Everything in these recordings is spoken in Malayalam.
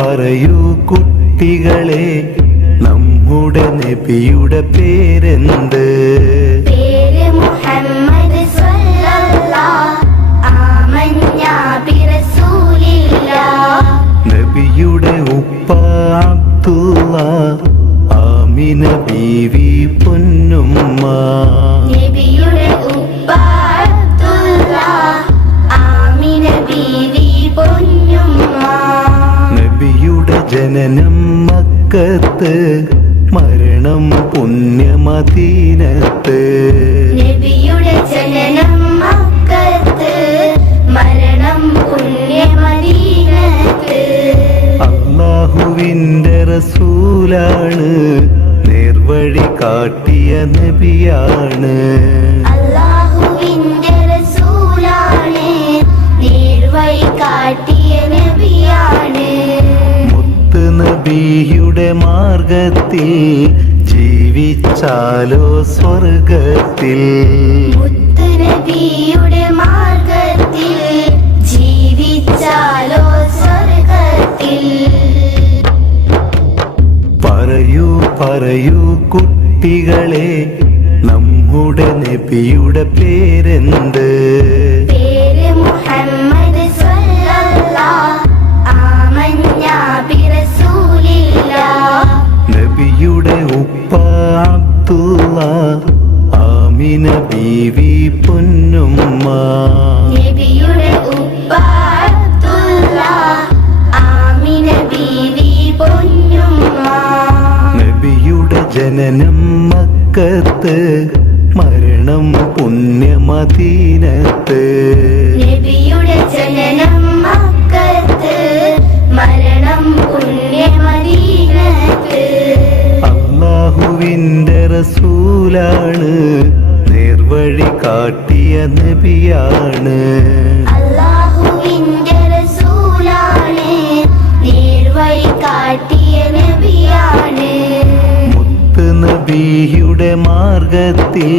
പറയൂ കുട്ടികളെ, നമ്മുടെ നബിയുടെ പേരെന്ത്? പേര് മുഹമ്മദ് സ്വല്ലല്ലാഹ് ആമന്നാ ബിറസൂലില്ലാഹ്. നബിയുടെ ഉപ്പ അബ്ദുള്ള, ആമിന ബീവി പൊന്നുമ്മ. നബിയുടെ ഉപ്പ അബ്ദുല്ലാഹ് ആമിന ബീവി പൊന്നുമ്മ. നബിയുടെ ജനനം മക്കത്ത്, മരണം പുണ്യമദീനത്ത്. നബിയുടെ ജനനം മക്കത്ത്, മരണം പുണ്യമദീനത്ത്. അല്ലാഹുവിൻ്റെ റസൂലാണ്, നേർവഴി കാട്ടിയ നബിയാണ്. അല്ലാഹുവിന്റെ റസൂലാണ്, നേർവഴി കാട്ടിയ നബിയാണ്. മുത്ത് നബിയുടെ മാർഗത്തിൽ ജീവിച്ചാലോ സ്വർഗത്തിൽ. മുത്ത് നബിയുടെ മാർഗത്തിൽ ജീവിച്ചാലോ സ്വർഗത്തിൽ. പറയൂ പറയൂ കുട്ടികളെ, നമ്മുടെ നബിയുടെ പേരെന്ത്? പേര് മുഹമ്മദ് സ്വല്ലല്ലാഹ് ആമന്നാ ബിറസൂലില്ലാഹ്. നബിയുടെ ഉപ്പ അബ്ദുള്ള, ആമിന ബീവി പൊന്നുമ്മ. നബിയുടെ ഉപ്പ അബ്ദുല്ലാഹ് ആമിന ബീവി പൊന്നുമ്മ. നബിയുടെ ജനനം മക്കത്ത്, മരണം പുണ്യമദീനത്ത്. നബിയുടെ ജനനം മക്കത്ത്, മരണം പുണ്യമദീനത്ത്. അല്ലാഹുവിൻ്റെ റസൂലാണ്, നേർവഴി കാട്ടിയ നബിയാണ്. അല്ലാഹുവിന്റെ റസൂലാണ്, നേർവഴി കാട്ടിയ നബിയാണ്. മുത്ത് നബിയുടെ മാർഗത്തിൽ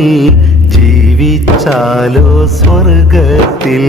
ജീവിച്ചാലോ സ്വർഗത്തിൽ.